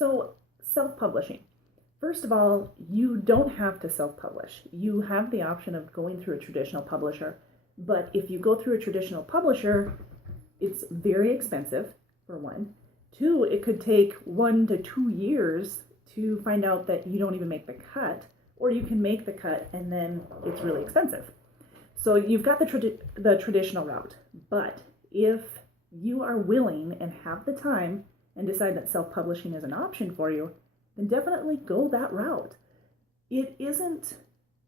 So, self-publishing. First of all, you don't have to self-publish. You have the option of going through a traditional publisher, but if you go through a traditional publisher, it's very expensive, for one. Two, it could take 1 to 2 years to find out that you don't even make the cut, or you can make the cut and then it's really expensive. So you've got the traditional route, but if you are willing and have the time and decide that self-publishing is an option for you, then definitely go that route. It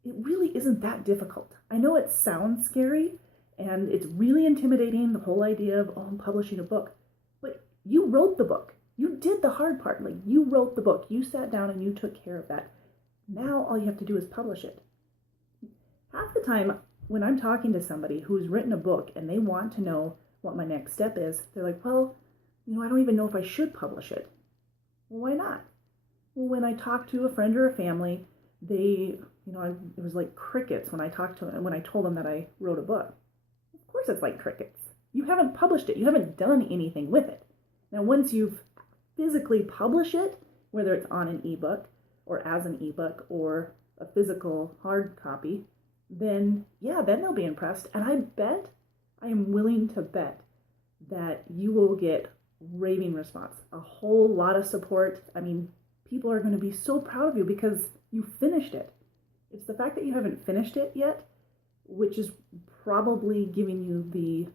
really isn't that difficult. I know it sounds scary and it's really intimidating, the whole idea of, oh, I'm publishing a book, but you wrote the book. You did the hard part. Like, you wrote the book. You sat down and you took care of that. Now all you have to do is publish it. Half the time when I'm talking to somebody who's written a book and they want to know what my next step is, they're like, well, I don't even know if I should publish it. Well, why not? Well, when I talk to a friend or a family, it was like crickets when I talked to them, when I told them that I wrote a book. Of course it's like crickets. You haven't published it. You haven't done anything with it. Now, once you've physically published it, whether it's on an ebook or as an ebook or a physical hard copy, then they'll be impressed. And I am willing to bet that you will get raving response, a whole lot of support. I mean, people are going to be so proud of you because you finished it. It's the fact that you haven't finished it yet, which is probably giving you the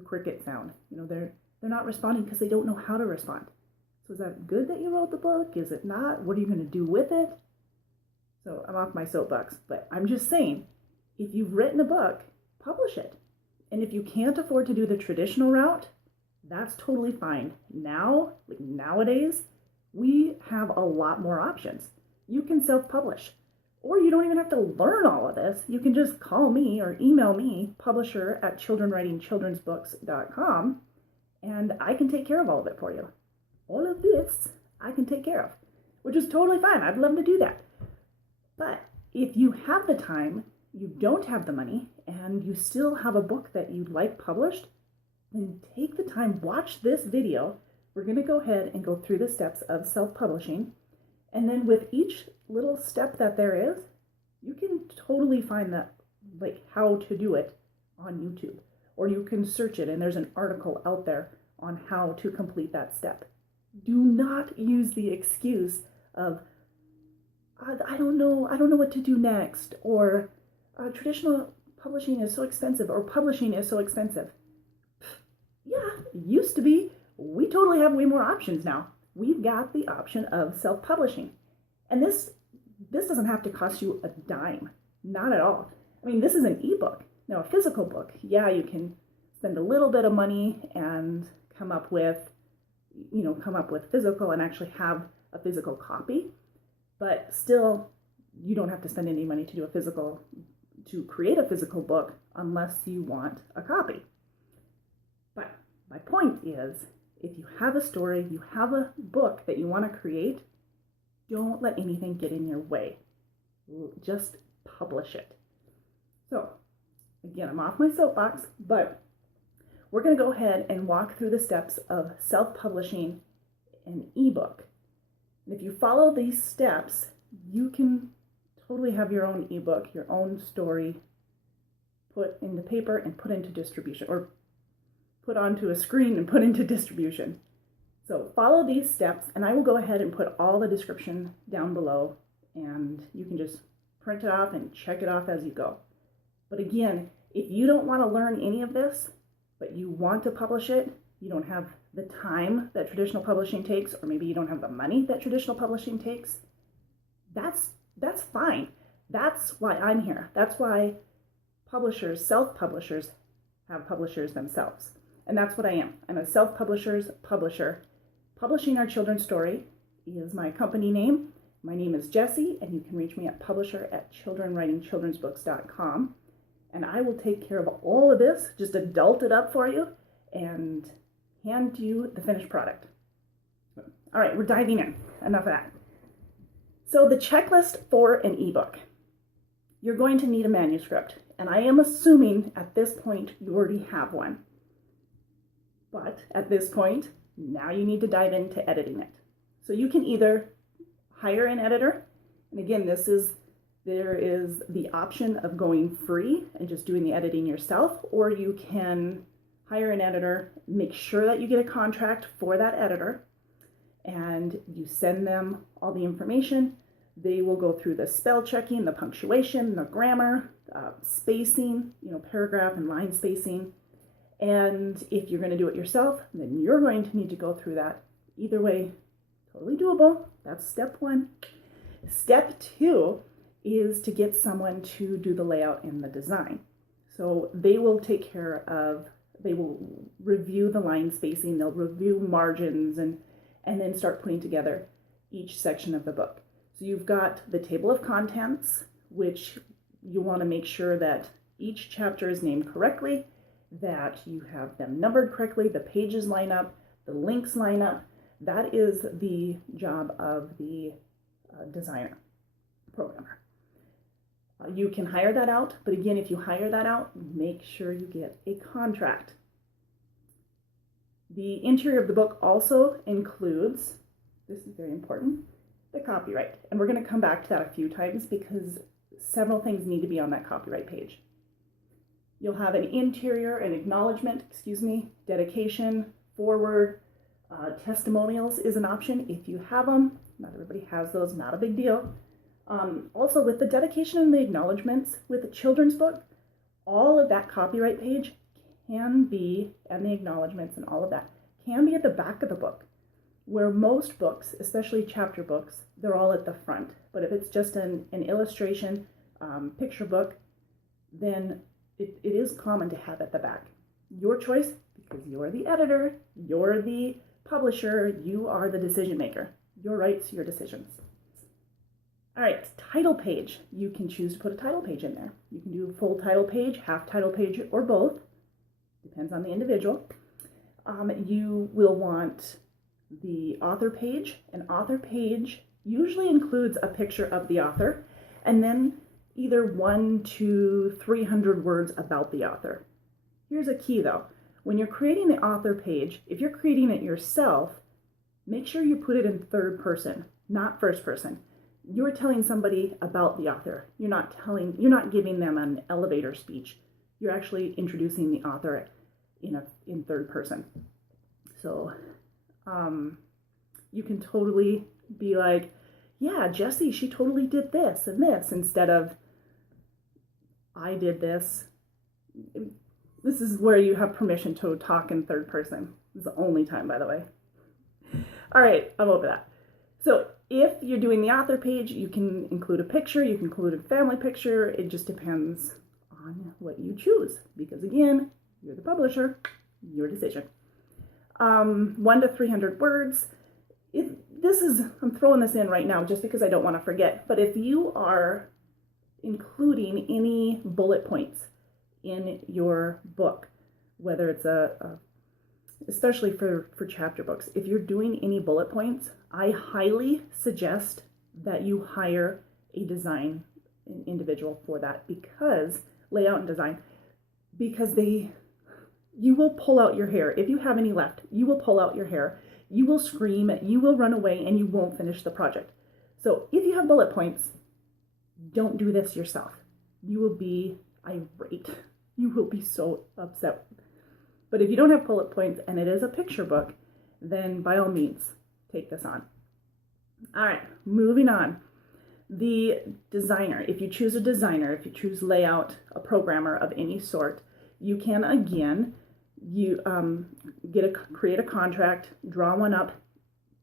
cricket sound. They're not responding because they don't know how to respond. So is that good that you wrote the book? Is it not? What are you going to do with it? So I'm off my soapbox, but I'm just saying, if you've written a book, publish it. And if you can't afford to do the traditional route, that's totally fine. Nowadays, we have a lot more options. You can self-publish, or you don't even have to learn all of this. You can just call me or email me, publisher@childrenwritingchildrensbooks.com, and I can take care of all of it for you. All of this I can take care of, which is totally fine. I'd love to do that. But if you have the time, you don't have the money, and you still have a book that you'd like published, then take the time, watch this video. We're going to go ahead and go through the steps of self-publishing. And then with each little step that there is, you can totally find that, like, how to do it on YouTube. Or you can search it, and there's an article out there on how to complete that step. Do not use the excuse of, I don't know what to do next, or traditional publishing is so expensive, or publishing is so expensive. Yeah, it used to be. We totally have way more options now. We've got the option of self-publishing. And this doesn't have to cost you a dime. Not at all. I mean, this is an ebook. Now, a physical book, you can spend a little bit of money and come up with physical and actually have a physical copy. But still, you don't have to spend any money to create a physical book unless you want a copy. But my point is, if you have a story, you have a book that you want to create, don't let anything get in your way. Just publish it. So, again, I'm off my soapbox, but we're going to go ahead and walk through the steps of self-publishing an ebook. And if you follow these steps, you can totally have your own ebook, your own story put into paper and put into distribution, or put onto a screen and put into distribution. So follow these steps, and I will go ahead and put all the description down below, and you can just print it off and check it off as you go. But again, if you don't want to learn any of this, but you want to publish it, you don't have the time that traditional publishing takes, or maybe you don't have the money that traditional publishing takes, that's fine. That's why I'm here. That's why publishers, self-publishers, have publishers themselves. And that's what I am. I'm a self-publisher's publisher. Publishing Our Children's Story is my company name. My name is Jessie, and you can reach me at publisher@childrenwritingchildrensbooks.com. And I will take care of all of this, just adult it up for you, and hand you the finished product. All right, we're diving in. Enough of that. So the checklist for an ebook. You're going to need a manuscript, and I am assuming at this point you already have one. But at this point, now you need to dive into editing it. So you can either hire an editor, and again, there is the option of going free and just doing the editing yourself, or you can hire an editor, make sure that you get a contract for that editor, and you send them all the information. They will go through the spell checking, the punctuation, the grammar, spacing, paragraph and line spacing. And if you're going to do it yourself, then you're going to need to go through that. Either way, totally doable. That's step 1. Step 2 is to get someone to do the layout and the design. So they will they will review the line spacing, they'll review margins, and then start putting together each section of the book. So you've got the table of contents, which you want to make sure that each chapter is named correctly, that you have them numbered correctly, the pages line up, the links line up. That is the job of the designer, programmer. You can hire that out, but again, if you hire that out, make sure you get a contract. The interior of the book also includes, this is very important, the copyright. And we're going to come back to that a few times because several things need to be on that copyright page. You'll have an interior, an acknowledgement, dedication, foreword, testimonials is an option if you have them. Not everybody has those, not a big deal. Also, with the dedication and the acknowledgements, with the children's book, all of that copyright page can be, and the acknowledgements and all of that, can be at the back of the book, where most books, especially chapter books, they're all at the front. But if it's just an illustration picture book, then it is common to have at the back. Your choice, because you're the editor, you're the publisher, you are the decision maker. Your rights, your decisions. All right, title page. You can choose to put a title page in there. You can do a full title page, half title page, or both. Depends on the individual. You will want the author page. An author page usually includes a picture of the author and then either 100 to 300 words about the author. Here's a key though. When you're creating the author page, if you're creating it yourself, make sure you put it in third person, not first person. You're telling somebody about the author. You're not giving them an elevator speech. You're actually introducing the author in third person. So you can totally be like, yeah, Jessie, she totally did this and this, instead of I did this. This is where you have permission to talk in third person. This is the only time, by the way. All right, I'm over that. So if you're doing the author page, you can include a picture, you can include a family picture. It just depends on what you choose. Because again, you're the publisher, your decision. 100 to 300 words. I'm throwing this in right now just because I don't want to forget. But if you are including any bullet points in your book, whether it's especially for chapter books, if you're doing any bullet points, I highly suggest that you hire a design individual for that, because layout and design, because you will pull out your hair. If you have any left, you will pull out your hair, you will scream, you will run away, and you won't finish the project. So if you have bullet points, don't do this yourself. You will be irate. You will be so upset. But if you don't have bullet points and it is a picture book, then by all means, take this on. All right, moving on. The designer, if you choose a designer, if you choose layout, a programmer of any sort, you can again, create a contract, draw one up.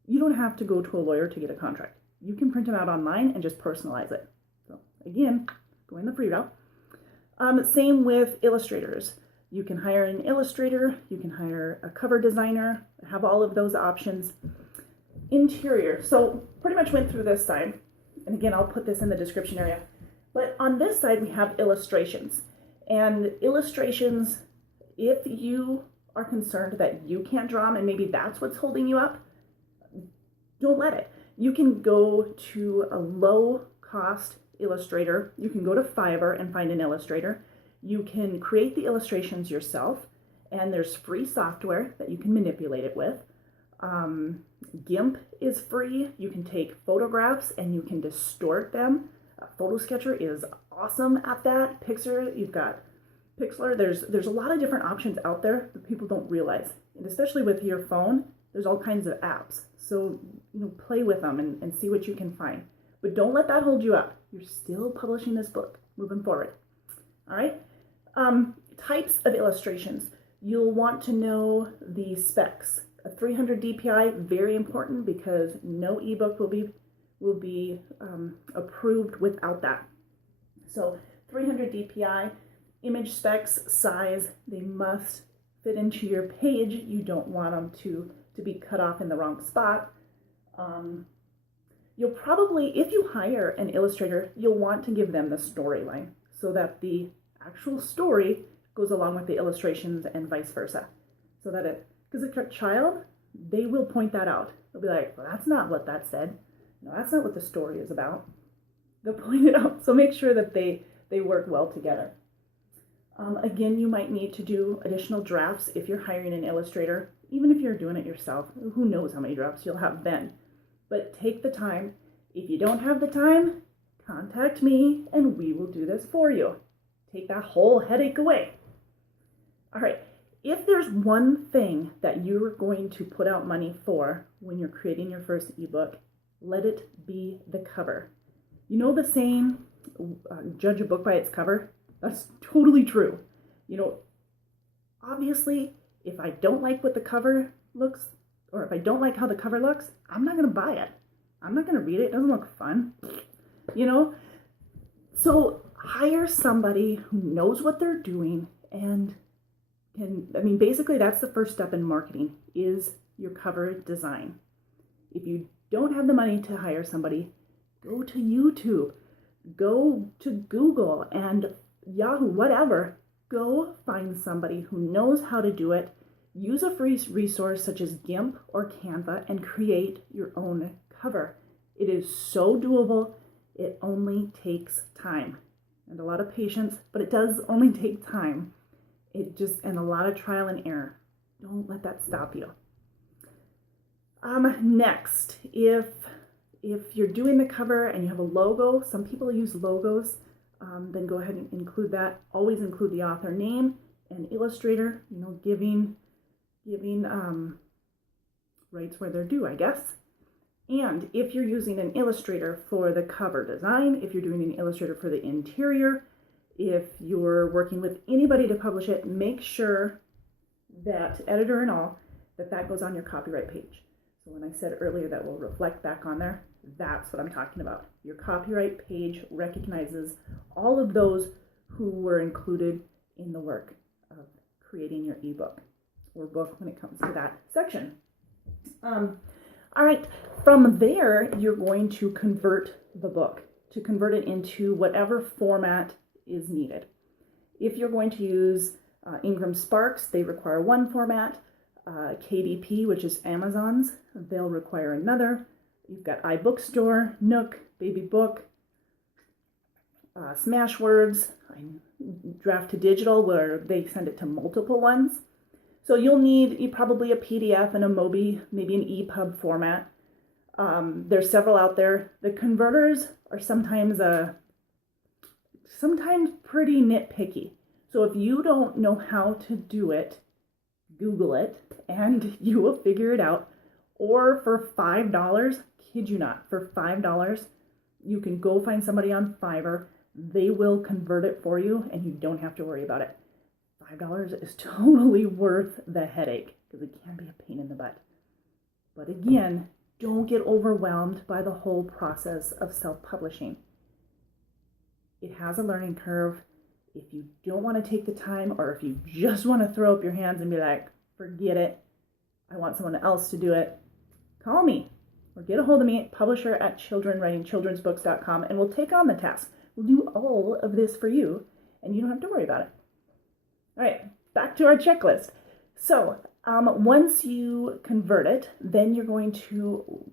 You don't have to go to a lawyer to get a contract. You can print them out online and just personalize it. So again, going the free route. Same with illustrators. You can hire an illustrator, you can hire a cover designer, have all of those options. Interior, so pretty much went through this side. And again, I'll put this in the description area. But on this side, we have illustrations. And illustrations, if you are concerned that you can't draw them and maybe that's what's holding you up, don't let it. You can go to a low-cost illustrator. You can go to Fiverr and find an illustrator. You can create the illustrations yourself, and there's free software that you can manipulate it with. GIMP is free. You can take photographs and you can distort them. Photo Sketcher is awesome at that. Pixar, you've got Pixlr. There's a lot of different options out there that people don't realize. And especially with your phone, there's all kinds of apps. So, play with them and see what you can find. But don't let that hold you up. You're still publishing this book moving forward. All right. Types of illustrations. You'll want to know the specs. A 300 DPI, very important, because no ebook will be approved without that. So 300 DPI, image specs, size, they must fit into your page. You don't want them to be cut off in the wrong spot. You'll probably, if you hire an illustrator, you'll want to give them the storyline so that the actual story goes along with the illustrations and vice versa. So that because a child, they will point that out. They'll be like, well, that's not what that said. No, that's not what the story is about. They'll point it out. So make sure that they work well together. Again, you might need to do additional drafts if you're hiring an illustrator. Even if you're doing it yourself, who knows how many drafts you'll have then. But take the time. If you don't have the time, contact me and we will do this for you. Take that whole headache away. All right, if there's one thing that you're going to put out money for when you're creating your first ebook, let it be the cover. You know the saying, judge a book by its cover? That's totally true. Obviously, if I don't like what the cover looks, or if I don't like how the cover looks, I'm not going to buy it. I'm not going to read it. It doesn't look fun. So hire somebody who knows what they're doing and basically that's the first step in marketing is your cover design. If you don't have the money to hire somebody, go to YouTube, go to Google and Yahoo, whatever. Go find somebody who knows how to do it. Use a free resource such as GIMP or Canva and create your own cover. It is so doable. It only takes time and a lot of patience, but it does only take time. And a lot of trial and error. Don't let that stop you. Next, if you're doing the cover and you have a logo, some people use logos, then go ahead and include that. Always include the author name and illustrator, giving rights where they're due, I guess. And if you're using an illustrator for the cover design, if you're doing an illustrator for the interior, if you're working with anybody to publish it, make sure that, editor and all, that goes on your copyright page. So when I said earlier that will reflect back on there, that's what I'm talking about. Your copyright page recognizes all of those who were included in the work of creating your ebook or book when it comes to that section. All right, from there, you're going to convert the book, to convert it into whatever format is needed. If you're going to use Ingram Sparks, they require one format. KDP, which is Amazon's, they'll require another. You've got iBookstore, Nook, Baby Book, Smashwords, Draft to Digital, where they send it to multiple ones. So you'll need probably a PDF and a Mobi, maybe an EPUB format. There's several out there. The converters are sometimes pretty nitpicky. So if you don't know how to do it, Google it and you will figure it out. Or for $5, kid you not, for $5, you can go find somebody on Fiverr. They will convert it for you and you don't have to worry about it. $5 is totally worth the headache because it can be a pain in the butt. But again, don't get overwhelmed by the whole process of self-publishing. It has a learning curve. If you don't want to take the time, or if you just want to throw up your hands and be like, forget it, I want someone else to do it, call me or get a hold of me at publisher@childrenwritingchildrensbooks.com and we'll take on the task. We'll do all of this for you and you don't have to worry about it. All right, back to our checklist. So once you convert it, then you're going to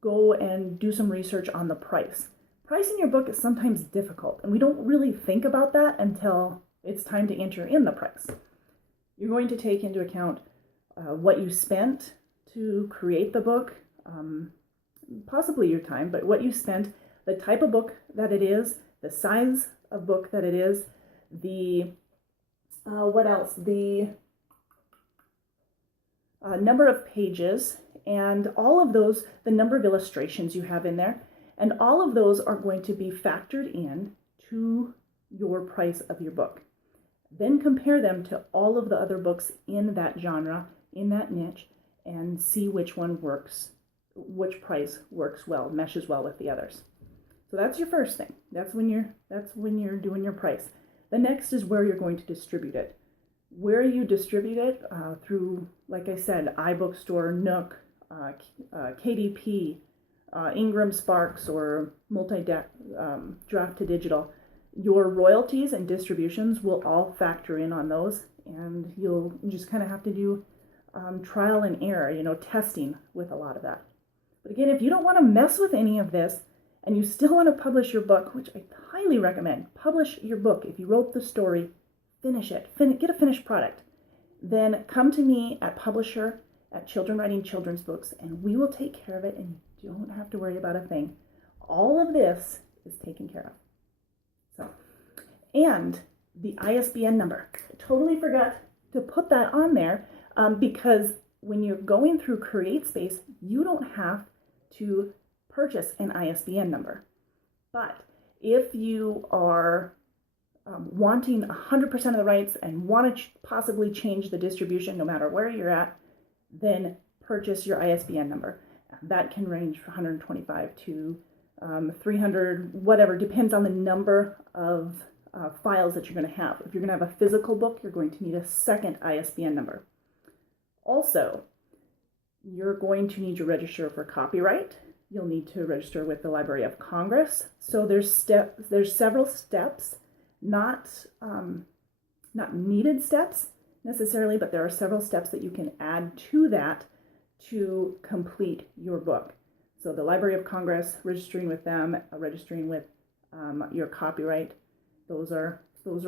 go and do some research on the price. Pricing your book is sometimes difficult, and we don't really think about that until it's time to enter in the price. You're going to take into account what you spent to create the book, possibly your time, but what you spent, the type of book that it is, the size of book that it is, the, what else? The number of pages, and all of those, the number of illustrations you have in there, and all of those are going to be factored in to your price of your book. Then compare them to all of the other books in that genre, in that niche, and see which one works, which price works well, meshes well with the others. So that's your first thing. That's when you're doing your price. The next is where you're going to distribute it. Where you distribute it through, like I said, iBookstore, Nook, KDP, Ingram Sparks, or Draft to Digital. Your royalties and distributions will all factor in on those, and you'll just kind of have to do trial and error, testing with a lot of that. But again, if you don't want to mess with any of this and you still want to publish your book, which I highly recommend, publish your book. If you wrote the story, finish it, get a finished product. Then come to me at Publisher at Children Writing Children's Books, and we will take care of it, and you don't have to worry about a thing. All of this is taken care of. So, and the ISBN number. I totally forgot to put that on there because when you're going through CreateSpace, you don't have to purchase an ISBN number. But if you are wanting 100% of the rights and want to possibly change the distribution no matter where you're at, then purchase your ISBN number. That can range from 125 to 300, whatever, depends on the number of files that you're going to have. If you're going to have a physical book, you're going to need a second ISBN number. Also, you're going to need to register for copyright. You'll need to register with the Library of Congress. So there's several steps, not needed steps necessarily, but there are several steps that you can add to that to complete your book. So the Library of Congress, registering with them, registering with your copyright, those are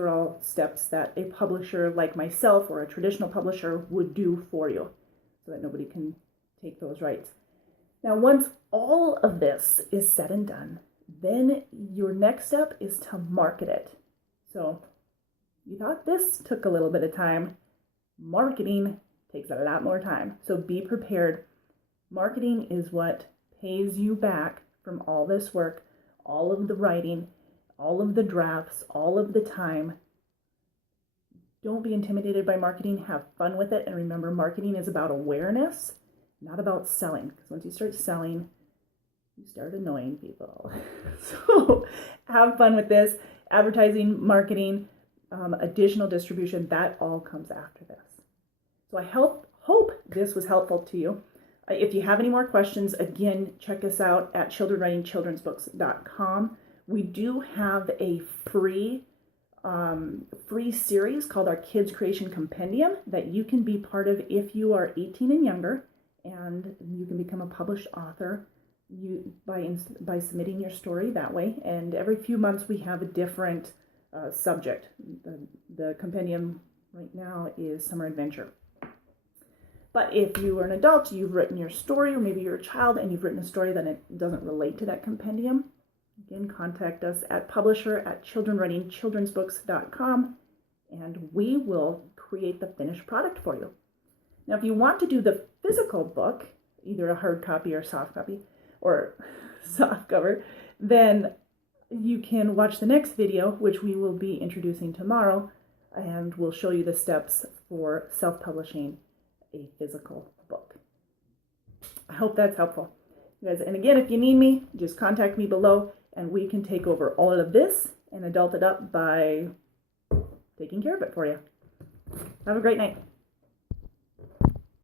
all steps that a publisher like myself or a traditional publisher would do for you so that nobody can take those rights. Now, once all of this is said and done, then your next step is to market it. So you thought this took a little bit of time. Marketing takes a lot more time. So be prepared. Marketing is what pays you back from all this work, all of the writing, all of the drafts, all of the time. Don't be intimidated by marketing. Have fun with it. And remember, marketing is about awareness, not about selling. Because once you start selling, you start annoying people. So have fun with this. Advertising, marketing, additional distribution, that all comes after this. So I hope this was helpful to you. If you have any more questions, again, check us out at childrenwritingchildrensbooks.com. We do have a free series called our Kids Creation Compendium that you can be part of if you are 18 and younger, and you can become a published author by submitting your story that way. And every few months we have a different subject. The compendium right now is Summer Adventure. But if you are an adult, you've written your story, or maybe you're a child and you've written a story that it doesn't relate to that compendium, again, contact us at publisher at childrenwritingchildrensbooks.com, and we will create the finished product for you. Now, if you want to do the physical book, either a hard copy or soft copy, or soft cover, then you can watch the next video, which we will be introducing tomorrow, and we'll show you the steps for self-publishing a physical book. I hope that's helpful. You guys, and again, if you need me, just contact me below, and we can take over all of this and adult it up by taking care of it for you. Have a great night.